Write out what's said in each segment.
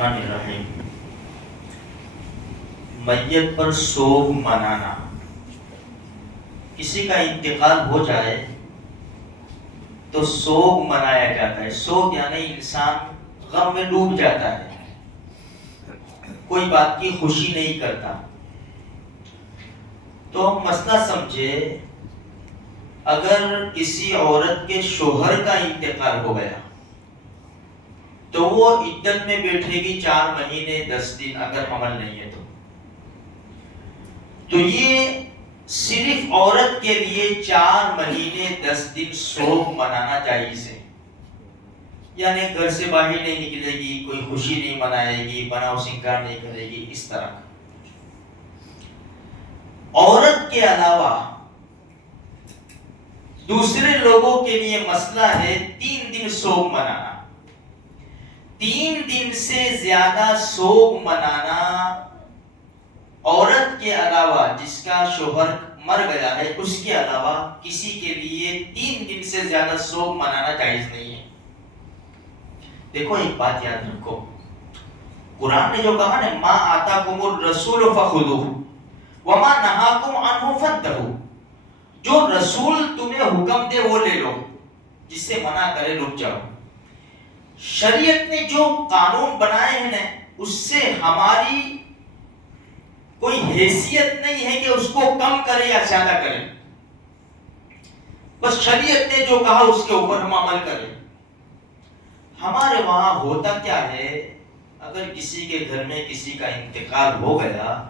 الرحمن الرحیم۔ میت پر سوگ منانا، کسی کا انتقال ہو جائے تو سوگ منایا جاتا ہے۔ سوگ یعنی انسان غم میں ڈوب جاتا ہے، کوئی بات کی خوشی نہیں کرتا۔ تو ہم مسئلہ سمجھے، اگر کسی عورت کے شوہر کا انتقال ہو گیا تو وہ عدت میں بیٹھے گی 4 مہینے 10 دن، اگر حمل نہیں ہے تو یہ صرف عورت کے لیے 4 مہینے 10 دن سوگ منانا جائز ہے۔ یعنی گھر سے باہر نہیں نکلے گی، کوئی خوشی نہیں منائے گی، بناؤ سنگار نہیں کرے گی، اس طرح۔ عورت کے علاوہ دوسرے لوگوں کے لیے مسئلہ ہے 3 دن سوگ منانا۔ 3 دن سے زیادہ سوگ منانا عورت کے علاوہ، جس کا شوہر مر گیا ہے اس کے علاوہ کسی کے لیے 3 دن سے زیادہ سوگ منانا جائز نہیں ہے۔ دیکھو ایک بات یاد رکھو، قرآن نے جو کہا نا، ما آتاکم الرسول فخذوہ وما نہاکم عنہ فانتہوا، جو رسول تمہیں حکم دے وہ لے لو، جس سے منع کرے رک جاؤ۔ شریعت نے جو قانون بنائے ہیں نا، اس سے ہماری کوئی حیثیت نہیں ہے کہ اس کو کم کرے یا زیادہ کرے۔ بس شریعت نے جو کہا اس کے اوپر ہم عمل کریں۔ ہمارے وہاں ہوتا کیا ہے، اگر کسی کے گھر میں کسی کا انتقال ہو گیا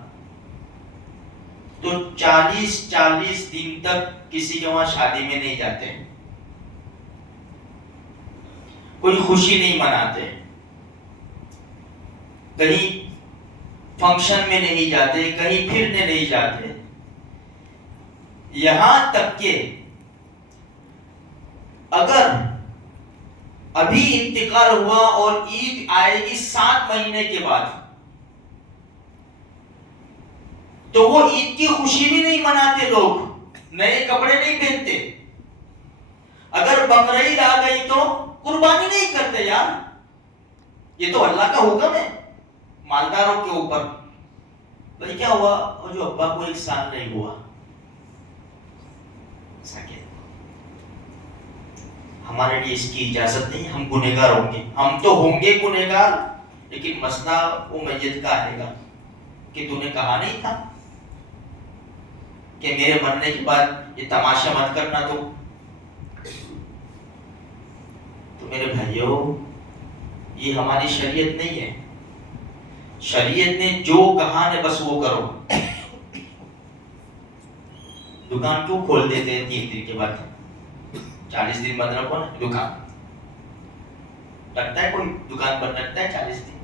تو 40 دن تک کسی کے وہاں شادی میں نہیں جاتے، کوئی خوشی نہیں مناتے، کہیں فنکشن میں نہیں جاتے، کہیں پھرنے نہیں جاتے، یہاں تک کہ اگر ابھی انتقال ہوا اور عید آئے گی 7 مہینے کے بعد تو وہ عید کی خوشی بھی نہیں مناتے، لوگ نئے کپڑے نہیں پہنتے۔ اگر بقرعید آ گئی تو قربانی نہیں کرتے۔ یار یہ تو اللہ کا حکم ہے مالداروں کے اوپر۔ بھائی کیا ہوا، اور جو ابا کو 1 سال نہیں ہوا، ہمارے لیے اس کی اجازت نہیں، ہم گنہگار ہوں گے، ہم تو ہوں گے گنہگار، لیکن مسئلہ وہ میت کا آئے گا کہ تو نے کہا نہیں تھا کہ میرے مرنے کے بعد یہ تماشا مت کرنا۔ تو میرے بھائیوں، یہ ہماری شریعت نہیں ہے۔ شریعت نے جو کہا ہے بس وہ کرو۔ دکان کیوں کھول دیتے ہیں 3 دن کے بعد؟ 40 دن بند رکھو نا دکان، رکھتا ہے کوئی دکان بند رکھتا ہے 40 دن؟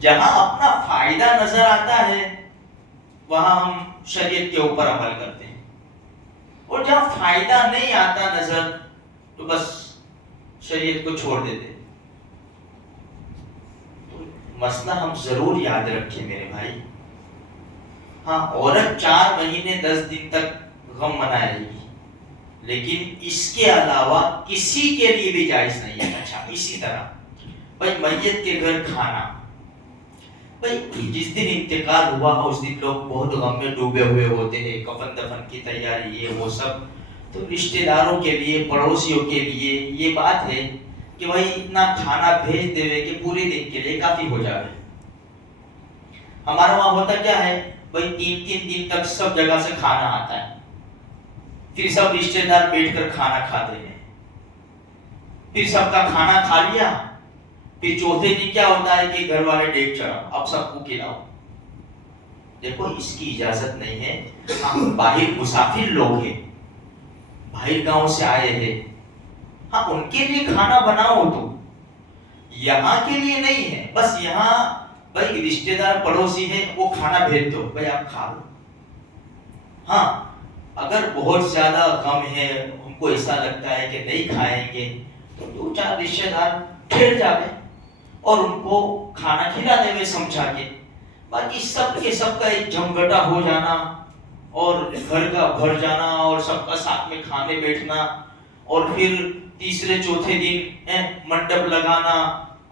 جہاں اپنا فائدہ نظر آتا ہے وہاں ہم شریعت کے اوپر عمل کرتے ہیں، اور جہاں فائدہ نہیں آتا نظر تو بس شریعت کو چھوڑ دیتے۔ تو مسئلہ ہم ضرور یاد رکھیں میرے بھائی۔ ہاں، عورت 4 مہینے 10 دن تک غم منائے گی، لیکن اس کے علاوہ کسی کے لیے بھی جائز نہیں ہے۔ اچھا، اسی طرح بھائی میت کے گھر کھانا، بھائی جس دن انتقال ہوا اس دن لوگ بہت غم میں ڈوبے ہوئے ہوتے ہیں، کفن دفن کی تیاری، یہ وہ سب۔ تو رشتہ داروں کے لیے، پڑوسیوں کے لیے یہ بات ہے کہ بھائی اتنا کھانا بھیج دے کہ پورے دن کے لیے کافی ہو جائے۔ ہمارا وہاں ہوتا کیا ہے، بھائی 3 دن تک سب جگہ سے کھانا آتا ہے، پھر سب رشتہ دار بیٹھ کر کھانا کھاتے ہیں، پھر سب کا کھانا کھا لیا، پھر چوتھے دن کیا ہوتا ہے کہ گھر والے ڈیک چڑھاؤ، اب سب کو کھلاؤ۔ دیکھو اس کی اجازت نہیں ہے۔ ہم باہر مسافر لوگ ہیں، باہر گاؤں سے آئے ہیں، ہاں ان کے لیے کھانا بناؤ، تو یہاں کے لیے نہیں ہے۔ بس یہاں بھائی رشتہ دار پڑوسی ہیں، وہ کھانا بھیج دو، بھائی آپ کھا لو۔ ہاں اگر بہت زیادہ غم ہے، ہم کو ایسا لگتا ہے کہ نہیں کھائیں گے، تو 2-4 رشتہ دار ٹھہر جاوے اور ان کو کھانا کھلا دے ہوئے سمجھا کے۔ باقی سب کے سب کا ایک جمگٹا ہو جانا اور گھر کا بھر جانا اور سب کا ساتھ میں کھانے بیٹھنا، اور پھر تیسرے چوتھے دن منڈپ لگانا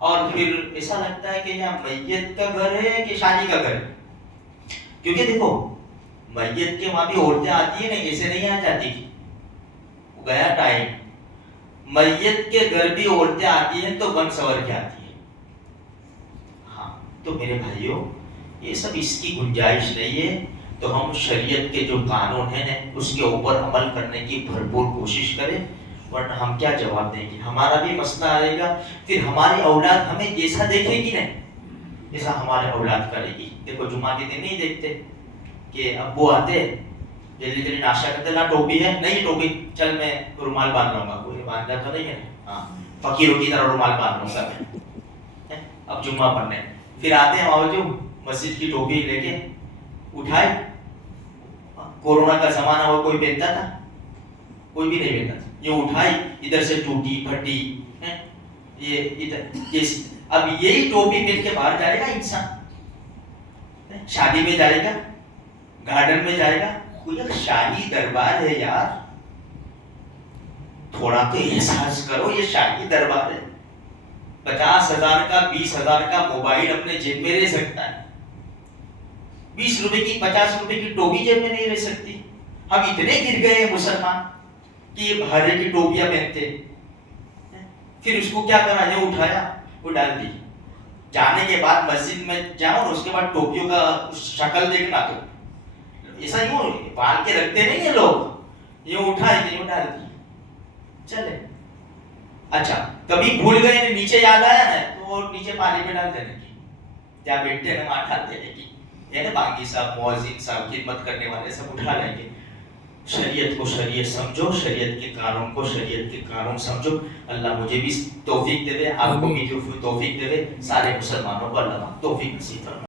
اور پھر ایسا لگتا ہے کہ یہاں میت کا گھر ہے کہ شادی کا گھر ہے. کیونکہ دیکھو میت کے وہاں بھی عورتیں آتی ہیں نا, ایسے نہیں آ جاتی, گیا ٹائم. میت کے گھر بھی عورتیں آتی ہیں تو بن سور کے آتی ہیں. ہاں تو میرے بھائیوں یہ سب اس کی گنجائش نہیں ہے. تو ہم شریعت کے جو قانون ہیں نا اس کے اوپر عمل کرنے کی بھرپور کوشش کریں, ورنہ ہم کیا جواب دیں گے. ہمارا بھی مسئلہ آئے گا, پھر ہماری اولاد ہمیں جیسا دیکھے گی نا جیسا ہمارے اولاد کرے گی. دیکھو جمعہ کے دن نہیں دیکھتے کہ ابو آتے جلدی جلدی ناشتہ کرتے, لا ٹوپی ہے, نہیں ٹوپی, چل میں رومال باندھ لوں گا. کوئی باندھا تو نہیں ہے, ہاں فقیروں کی طرح رومال باندھ لوں گا میں. اب جمعہ پڑھنے پھر آتے ہیں باوجود مسجد کی ٹوپی لے کے اٹھائے. کورونا کا زمانہ ہو کوئی پہنتا تھا, کوئی بھی نہیں پہنتا. یہ اٹھائی ادھر سے ٹوٹی پھٹی, یہ ادھر. اب یہی ٹوپی پہن کے باہر جائے گا انسان, شادی میں جائے گا, گارڈن میں جائے گا. کوئی شاہی دربار ہے یار, تھوڑا تو احساس کرو یہ شاہی دربار ہے. 50,000 کا 20,000 کا موبائل اپنے جیب میں رہ سکتا ہے, 20 روپے کی 50 روپے کی ٹوپی جیب میں نہیں رہ سکتی. ہم اتنے گر گئے ہیں مسلمان کہ یہ بھارے کی ٹوپیاں پہنتے. پھر اس کو کیا کرا, یہ اٹھایا وہ ڈال دی. جانے کے بعد مسجد میں جاؤ اس کے بعد ٹوپیوں کا شکل دیکھنا, تو ایسا یوں بال کے رکھتے نہیں ہیں لوگ, یوں اٹھائے یوں ڈال دی چلے. اچھا کبھی بھول گئے نیچے یاد آیا نا تو نیچے پانی میں ڈال دینے کی, جہاں بیٹھتے ہیں وہاں ڈال دینے کی. یعنی باقی صاحب مؤذن صاحب خدمت کرنے والے سب اٹھا لیں گے. شریعت کو شریعت سمجھو, شریعت کے قانون کو شریعت کے قانون سمجھو. اللہ مجھے بھی توفیق دے, آپ کو بھی توفیق دے, سارے مسلمانوں کو اللہ توفیق نصیب فرمائے.